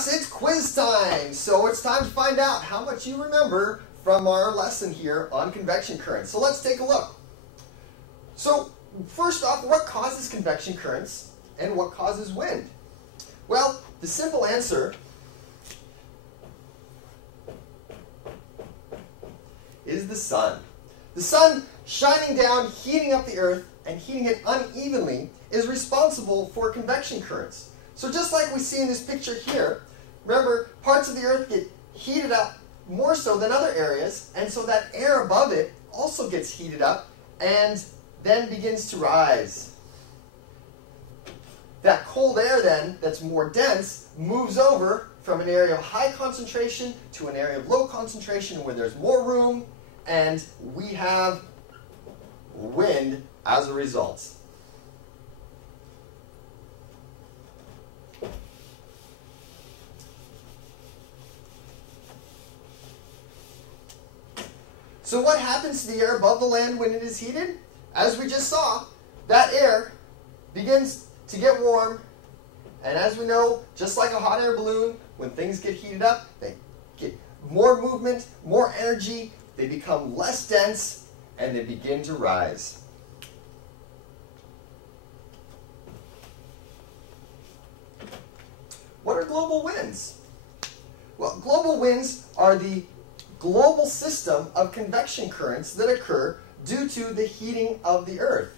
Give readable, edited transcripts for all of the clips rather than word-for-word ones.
class, it's quiz time. So it's time to find out how much you remember from our lesson here on convection currents. So let's take a look. So first off, what causes convection currents and what causes wind? Well, the simple answer is the sun. The sun shining down, heating up the earth, and heating it unevenly is responsible for convection currents. So just like we see in this picture here, remember, parts of the earth get heated up more so than other areas, and so that air above it also gets heated up and then begins to rise. That cold air then, that's more dense, moves over from an area of high concentration to an area of low concentration where there's more room, and we have wind as a result. So what happens to the air above the land when it is heated? As we just saw, that air begins to get warm, and as we know, just like a hot air balloon, when things get heated up, they get more movement, more energy, they become less dense, and they begin to rise. What are global winds? Well, global winds are the global system of convection currents that occur due to the heating of the earth.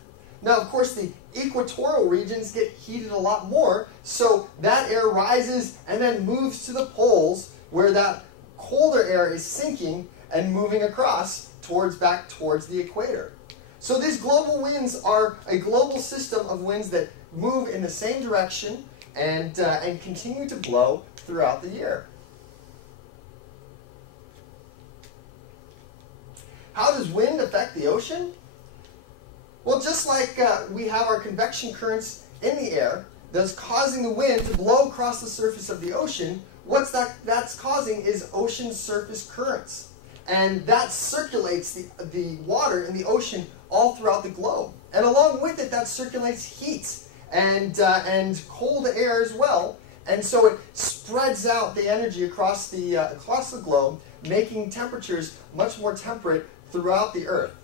Now, of course, the equatorial regions get heated a lot more, so that air rises and then moves to the poles where that colder air is sinking and moving across back towards the equator. So these global winds are a global system of winds that move in the same direction and continue to blow throughout the year. How does wind affect the ocean? Well, just like we have our convection currents in the air that's causing the wind to blow across the surface of the ocean, that's causing is ocean surface currents. And that circulates the water in the ocean all throughout the globe. And along with it, that circulates heat and cold air as well. And so it spreads out the energy across the globe, making temperatures much more temperate throughout the earth.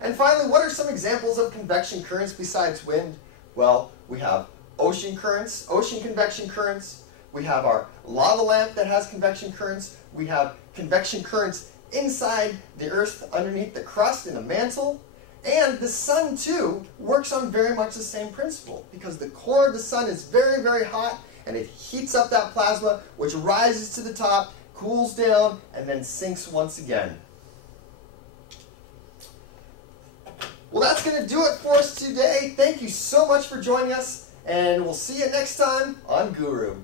And finally, what are some examples of convection currents besides wind? Well, we have ocean currents, ocean convection currents. We have our lava lamp that has convection currents. We have convection currents inside the earth underneath the crust in the mantle. And the sun, too, works on very much the same principle because the core of the sun is very, very hot and it heats up that plasma, which rises to the top, cools down, and then sinks once again. Well, that's going to do it for us today. Thank you so much for joining us, and we'll see you next time on Guru.